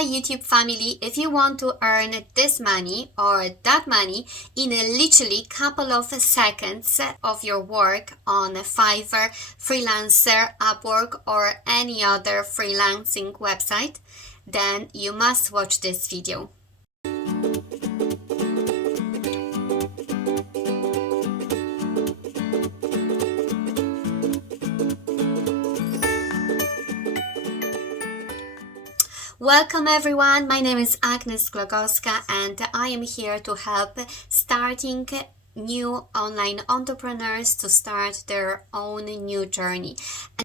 Hi YouTube family, if you want to earn this money or that money in a literally couple of seconds of your work on Fiverr, Freelancer, Upwork or any other freelancing website, then you must watch this video. Welcome everyone, my name is Agnes and I am here to help starting new online entrepreneurs to start their own new journey.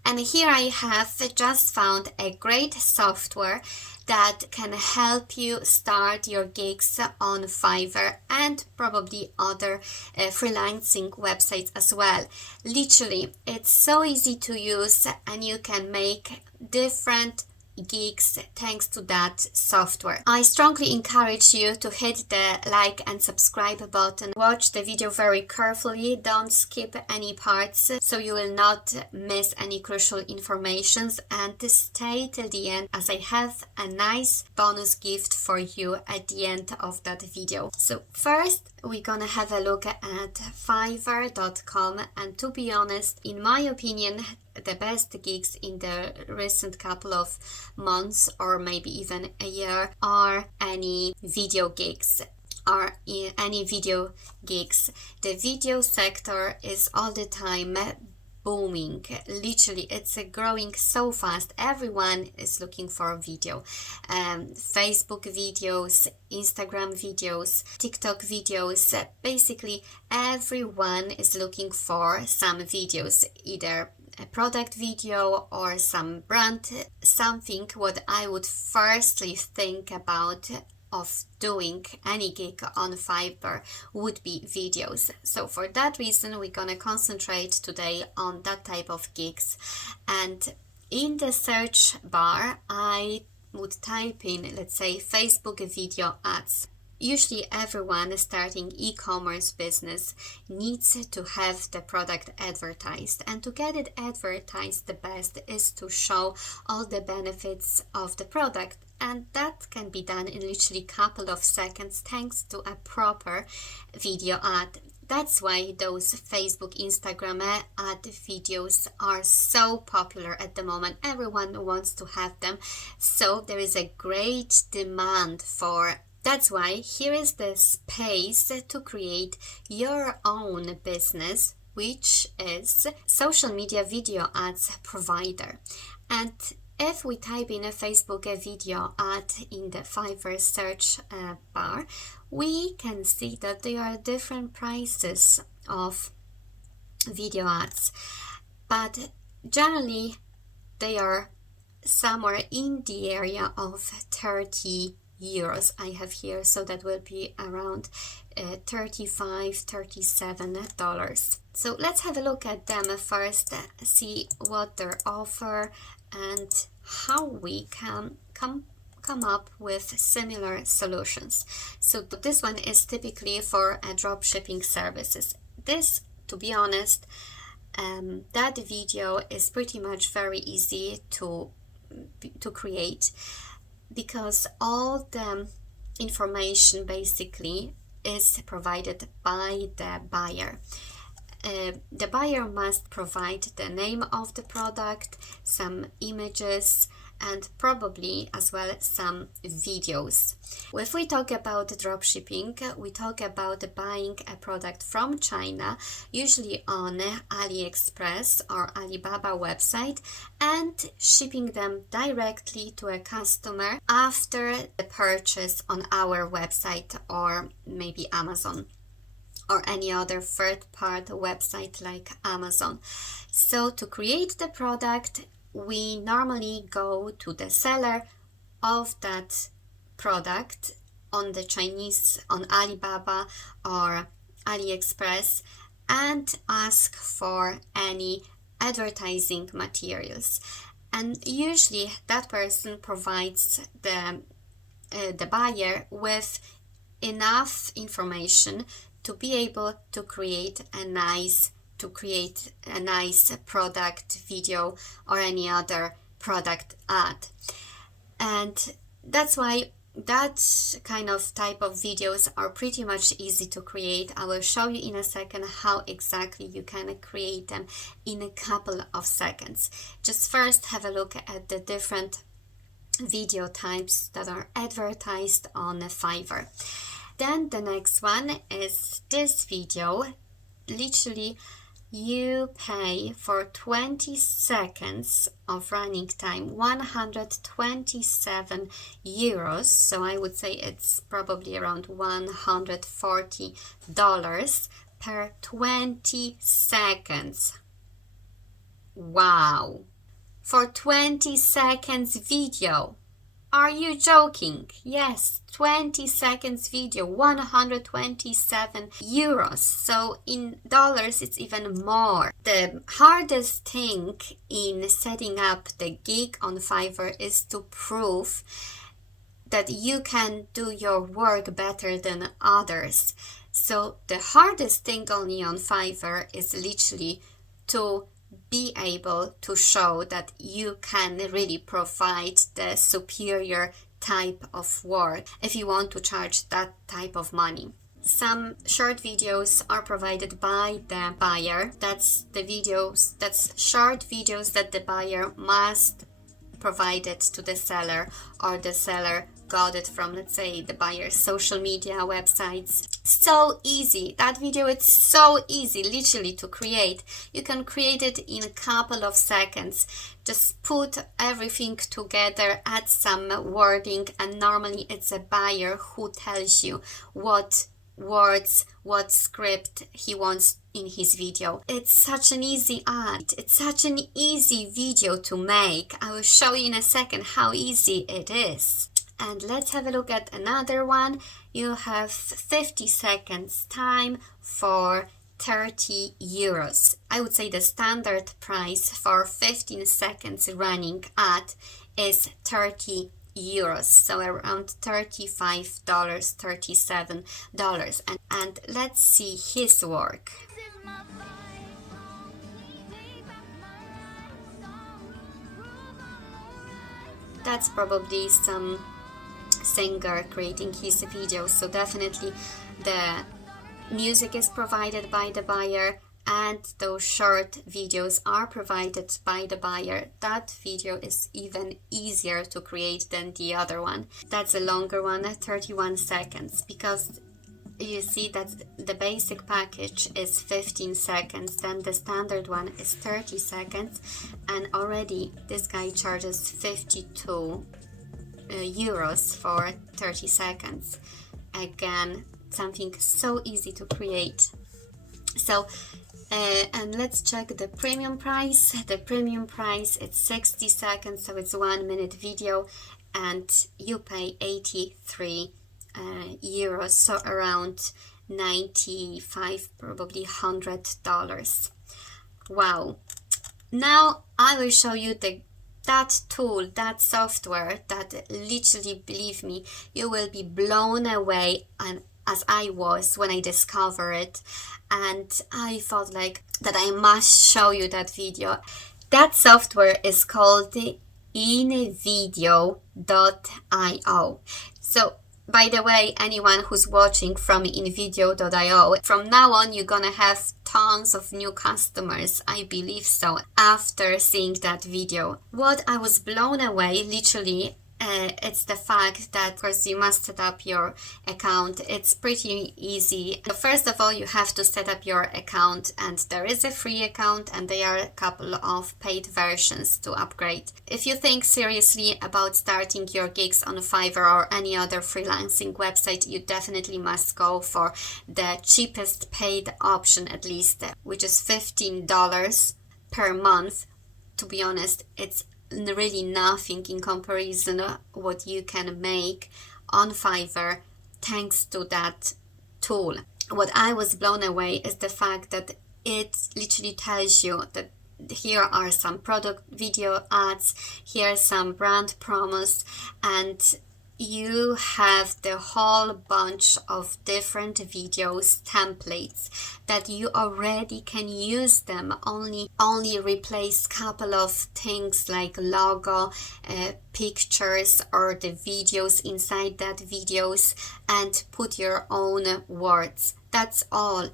And here I have just found a great software that can help you start your gigs on Fiverr and probably other freelancing websites as well. Literally, it's so easy to use and you can make different gigs thanks to that software. I strongly encourage you to hit the like and subscribe button. Watch the video very carefully, don't skip any parts so you will not miss any crucial informations, and stay till the end as I have a nice bonus gift for you at the end of that video. So first we're gonna have a look at Fiverr.com, and to be honest, in my opinion, the best gigs in the recent couple of months or maybe even a year are any video gigs. The video sector is all the time booming. Literally, it's growing so fast. Everyone is looking for video. Facebook videos, Instagram videos, TikTok videos. Basically, everyone is looking for some videos, either a product video or some brand, something what I would firstly think about of doing any gig on Fiverr would be videos. So for that reason, we're gonna concentrate today on that type of gigs. And in the search bar, I would type in, let's say, Facebook video ads. Usually everyone starting e-commerce business needs to have the product advertised, and to get it advertised, the best is to show all the benefits of the product, and that can be done in literally a couple of seconds thanks to a proper video ad. That's why those Facebook, Instagram ad videos are so popular at the moment. Everyone wants to have them, so there is a great demand for. That's why here is the space to create your own business, which is social media video ads provider. And if we type in a Facebook video ad in the Fiverr search bar, we can see that there are different prices of video ads, but generally they are somewhere in the area of 30 euros I have here, so that will be around $37. So let's have a look at them first, see what they offer and how we can come up with similar solutions. So this one is typically for drop shipping services. This, to be honest, that video is pretty much very easy to create, because all the information basically is provided by the buyer. The buyer must provide the name of the product, some images, and probably as well some videos. If we talk about dropshipping, we talk about buying a product from China, usually on AliExpress or Alibaba website, and shipping them directly to a customer after the purchase on our website or maybe Amazon or any other third-party website like Amazon. So to create the product, we normally go to the seller of that product on the Chinese, on Alibaba or AliExpress, and ask for any advertising materials. And usually that person provides the buyer with enough information to be able to create a nice product video or any other product ad. And That's why that kind of type of videos are pretty much easy to create. I will show you in a second how exactly you can create them in a couple of seconds. Just first have a look at the different video types that are advertised on Fiverr. Then the next one is this video. Literally, you pay for 20 seconds of running time, 127 euros. So I would say it's probably around $140 per 20 seconds. Wow! For 20 seconds video. Are you joking? Yes, 20 seconds video, 127 euros. So in dollars, it's even more. The hardest thing in setting up the gig on Fiverr is to prove that you can do your work better than others. So the hardest thing only on Fiverr is literally to be able to show that you can really provide the superior type of work if you want to charge that type of money. Some short videos are provided by the buyer. That's short videos that the buyer must provide it to the seller, or the seller got it from, let's say, the buyer's social media websites. So easy. That video, it's so easy literally to create. You can create it in a couple of seconds. Just put everything together, add some wording, and normally it's a buyer who tells you what words, what script he wants in his video. It's such an easy ad. It's such an easy video to make. I will show you in a second how easy it is. And let's have a look at another one. You have 50 seconds time for 30 euros. I would say the standard price for 15 seconds running ad is 30 euros, so around $35, $37. And let's see his work. That's probably some singer creating his videos, so definitely the music is provided by the buyer and those short videos are provided by the buyer. That video is even easier to create than the other one. That's a longer one, 31 seconds, because you see that the basic package is 15 seconds, then the standard one is 30 seconds, and already this guy charges 52 euros for 30 seconds. Again, something so easy to create. So and let's check the premium price. The premium price is 60 seconds, so it's 1 minute video, and you pay 83 euros, so around 95, probably $100. Wow. Now I will show you that tool, that software that literally, believe me, you will be blown away, and as I was when I discovered it, and I felt like that I must show you that video. That software is called invideo.io. So by the way, anyone who's watching from invideo.io, from now on you're gonna have tons of new customers, I believe so, after seeing that video. What I was blown away, literally, it's the fact that, of course, you must set up your account. It's pretty easy. First of all, you have to set up your account, and there is a free account and there are a couple of paid versions to upgrade. If you think seriously about starting your gigs on Fiverr or any other freelancing website, you definitely must go for the cheapest paid option, at least, which is $15 per month. To be honest, it's really nothing in comparison what you can make on Fiverr thanks to that tool. What I was blown away is the fact that it literally tells you that here are some product video ads, here are some brand promos, and you have the whole bunch of different videos templates that you already can use them. Only replace couple of things like logo, pictures, or the videos inside that videos, and put your own words. That's all.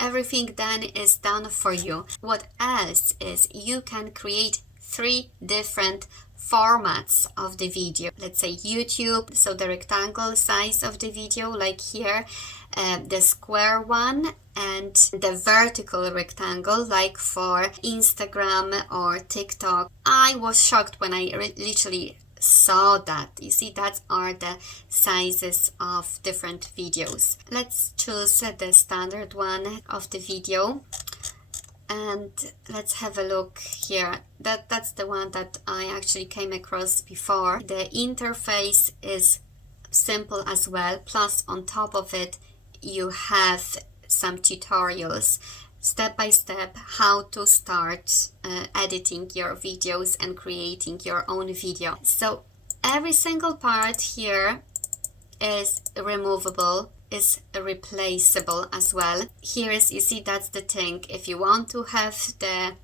Everything then is done for you. What else is, you can create 3 different formats of the video. Let's say YouTube, so the rectangle size of the video, like here, the square one, and the vertical rectangle, like for Instagram or TikTok. I was shocked when I literally saw that. You see, that are the sizes of different videos. Let's choose the standard one of the video, and let's have a look here. That's the one that I actually came across before. The interface is simple as well, plus on top of it you have some tutorials step by step how to start editing your videos and creating your own video. So every single part here is removable, is replaceable as well. Here is, you see, that's the thing. If you want to have the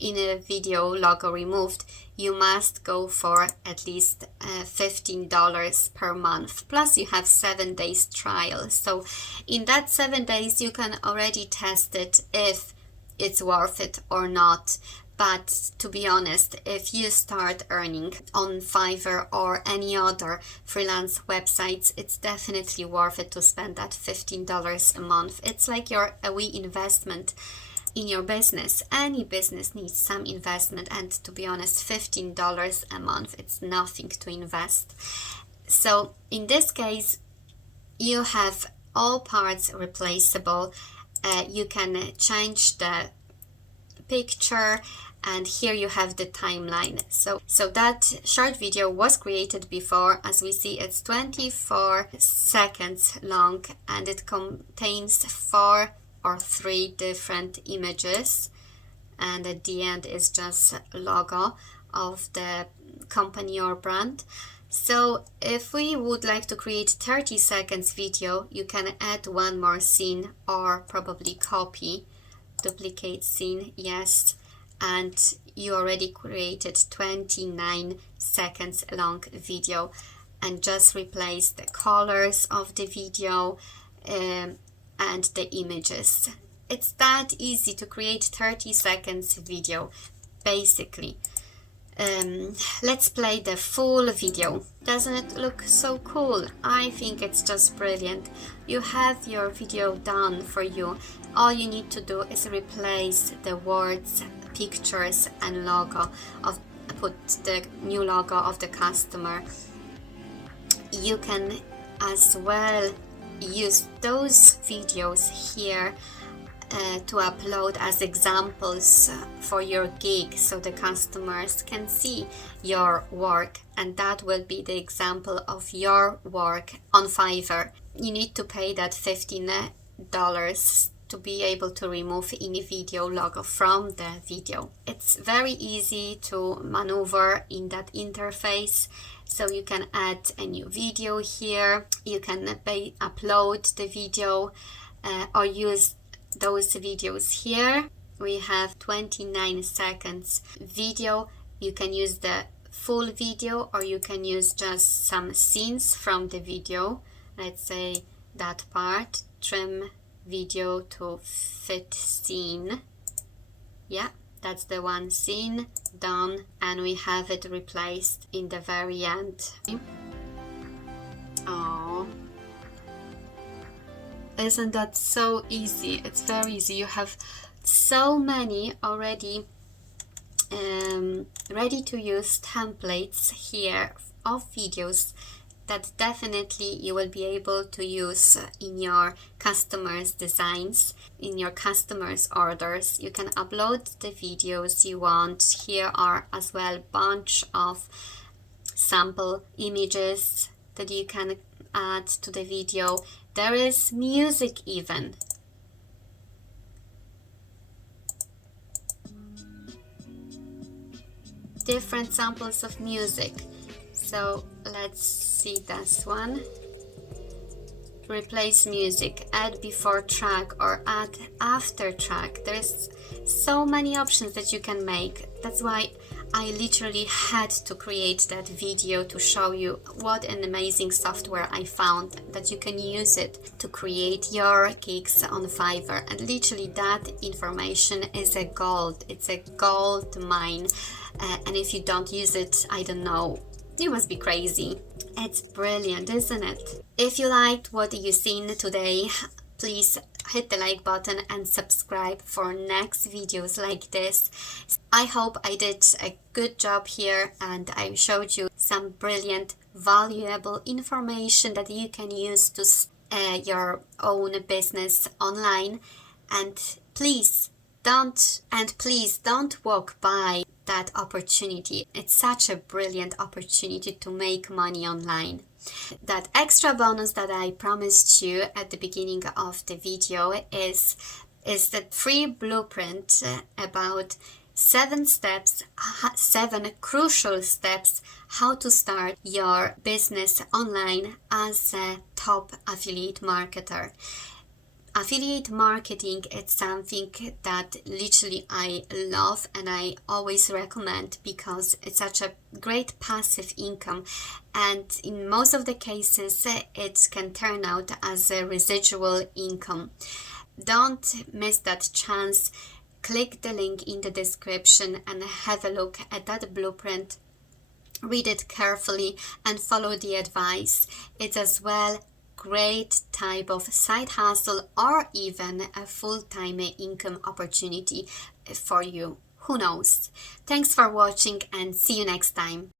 in a video logo removed, you must go for at least $15 per month, plus you have 7 days trial. So in that 7 days you can already test it if it's worth it or not. But to be honest, if you start earning on Fiverr or any other freelance websites, it's definitely worth it to spend that $15 a month. It's like a wee investment in your business. Any business needs some investment, and to be honest, $15 a month, it's nothing to invest. So in this case, you have all parts replaceable. You can change the picture, and here you have the timeline. So that short video was created before. As we see, it's 24 seconds long, and it contains 4 or 3 different images, and at the end is just a logo of the company or brand. So if we would like to create 30 seconds video, you can add one more scene, or probably copy, duplicate scene, yes, and you already created 29 seconds long video, and just replace the colors of the video and the images. It's that easy to create 30 seconds video, basically. Let's play the full video. Doesn't it look so cool? I think it's just brilliant. You have your video done for you. All you need to do is replace the words, pictures, and logo put the new logo of the customer. You can as well use those videos here to upload as examples for your gig, so the customers can see your work, and that will be the example of your work on Fiverr. You need to pay that $15 to be able to remove any video logo from the video. It's very easy to maneuver in that interface. So you can add a new video here, you can upload the video or use those videos here. We have 29 seconds video. You can use the full video, or you can use just some scenes from the video. Let's say that part, trim video to fit scene. Yeah, that's the one scene done, and we have it replaced in the very end. Oh, isn't that so easy? It's very easy. You have so many already ready to use templates here of videos that definitely you will be able to use in your customers' designs, in your customers' orders. You can upload the videos you want. Here are as well a bunch of sample images that you can add to the video. There is music even. Different samples of music. So let's see this one. Replace music, add before track or add after track. There's so many options that you can make. That's why I literally had to create that video to show you what an amazing software I found that you can use it to create your gigs on Fiverr. And literally that information is a gold. It's a gold mine. And if you don't use it, I don't know, you must be crazy. It's brilliant, isn't it? If you liked what you've seen today, please hit the like button and subscribe for next videos like this. I hope I did a good job here and I showed you some brilliant, valuable information that you can use to your own business online. And please don't walk by that opportunity. It's such a brilliant opportunity to make money online. That extra bonus that I promised you at the beginning of the video is the free blueprint about 7 steps, 7 crucial steps how to start your business online as a top affiliate marketer. Affiliate marketing is something that literally I love and I always recommend because it's such a great passive income, and in most of the cases it can turn out as a residual income. Don't miss that chance. Click the link in the description and have a look at that blueprint. Read it carefully and follow the advice. It's as well great type of side hustle or even a full-time income opportunity for you. Who knows? Thanks for watching and see you next time.